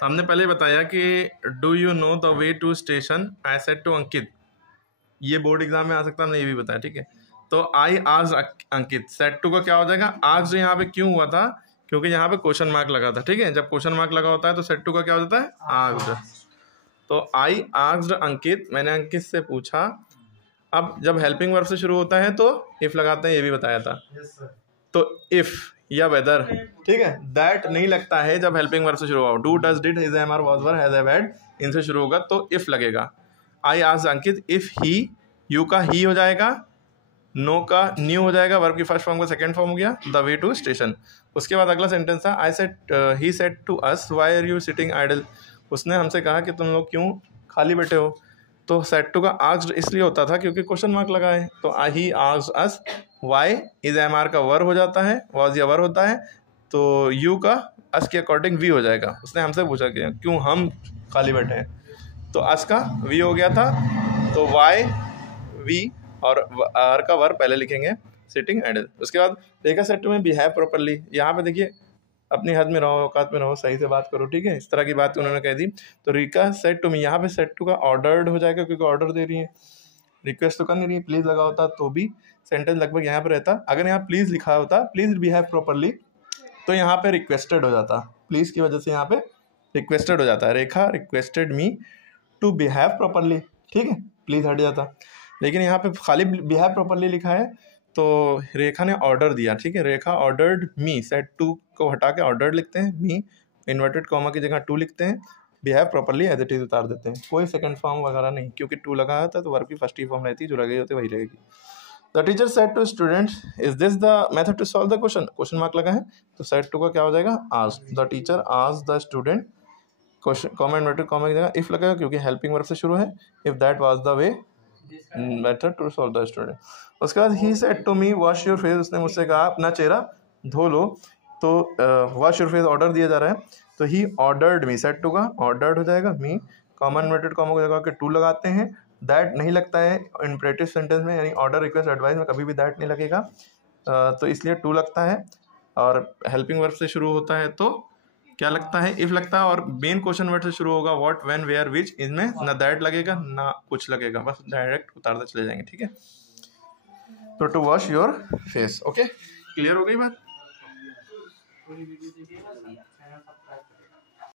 तो हमने पहले बताया कि do you know the way to station, I said to Ankit. ये बोर्ड एग्जाम में आ सकता है, हमने ये भी बताया, ठीक है। तो I asked Ankit, said to का क्या हो जाएगा, आस्क्ड। यहाँ पे क्यों हुआ था, क्योंकि यहाँ पे क्वेश्चन मार्क लगा था, ठीक है। जब क्वेश्चन मार्क लगा होता है तो सेड टू का क्या हो जाता है, आस्क्ड। तो आई आस्क्ड अंकित, मैंने अंकित से पूछा। अब जब हेल्पिंग वर्ब से शुरू होता है तो इफ लगाते हैं, ये भी बताया था। तो इफ या वेदर, ठीक है। दैट नहीं लगता है जब हेल्पिंग वर्ब से शुरू हो। Do, does, did, is, am, are, was, were, has, have, had, इनसे शुरू होगा तो इफ लगेगा। I asked Ankit if he, you का ही हो जाएगा, नो का न्यू हो जाएगा, वर्ब की फर्स्ट फॉर्म का सेकंड फॉर्म हो गया, द वे टू स्टेशन। उसके बाद अगला सेंटेंस था, I said, he said to us, why are you sitting idle. उसने हमसे कहा कि तुम लोग क्यों खाली बैठे हो। तो सेड टू का आस्क्ड इसलिए होता था क्योंकि क्वेश्चन मार्क लगा है। तो he asked us, why is am are का वर हो जाता है, वाज या वर होता है। तो यू का अस के अकॉर्डिंग वी हो जाएगा। उसने हमसे पूछा कि क्यों हम खाली बैठे हैं, तो अस का वी हो गया था। तो वाई वी और आर का वर पहले लिखेंगे, सिटिंग आइडल। उसके बाद रेखा सेट टू में बिहेव प्रॉपर्ली। यहाँ पे देखिए, अपनी हद में रहो, औकात में रहो, सही से बात करो, ठीक है। इस तरह की बात उन्होंने कह दी। तो रिका सेट टू मी, यहाँ पे सेट टू का ऑर्डर्ड हो जाएगा क्योंकि ऑर्डर दे रही है, रिक्वेस्ट तो कर नहीं रही। प्लीज लगा होता तो भी सेंटेंस लगभग यहाँ पे रहता। अगर यहाँ प्लीज लिखा होता, प्लीज बिहेव प्रॉपर्ली, तो यहाँ पे रिक्वेस्टेड हो जाता। प्लीज की वजह से यहाँ पे रिक्वेस्टेड हो जाता है। Rekha requested me to behave properly, ठीक है, प्लीज हट जाता। लेकिन यहाँ पे खाली बिहेव प्रॉपर्ली लिखा है तो रेखा ने ऑर्डर दिया, ठीक है। रेखा ऑर्डर्ड मी, सेट टू को हटा के ऑर्डर्ड लिखते हैं, मी इन्वर्टेड कॉमा की जगह टू लिखते हैं, behave properly as it is उतार देते हैं। कोई सेकंड फॉर्म वगैरह नहीं, क्योंकि टू लगा होता है तो वर्ब की फर्स्ट ही फॉर्म रहती है, जो लगी होती है वही रहेगी। The teacher said to student, is this the method to solve the question. Question mark लगा है तो सेड टू का क्या हो जाएगा, asked. The teacher asked the student, question comma inverted comma की जगह इफ लगेगा क्योंकि हेल्पिंग वर्ब से शुरू है। If that was the way method to solve the student. उसके बाद ही said to me wash your face, उसने मुझसे कहा अपना चेहरा धो लो। तो वॉश योर फेस ऑर्डर दिया जा रहा है, तो ही ऑर्डर्ड मी, सेड टू का ऑर्डर्ड हो जाएगा, मी कॉमन इन्वर्टेड कॉमा की जगह के टू लगाते हैं। दैट नहीं लगता है इंपरेटिव सेंटेंस में, यानी ऑर्डर रिक्वेस्ट एडवाइस में कभी भी दैट नहीं लगेगा, तो इसलिए टू लगता है। और हेल्पिंग वर्ब से शुरू होता है तो क्या लगता है, इफ लगता है। और मेन क्वेश्चन वर्ड से शुरू होगा, व्हाट, व्हेन, वेयर, विच, इनमें ना दैट लगेगा ना कुछ लगेगा, बस डायरेक्ट उतारते चले जाएंगे, ठीक है। तो to wash your face, okay, clear हो गई बात।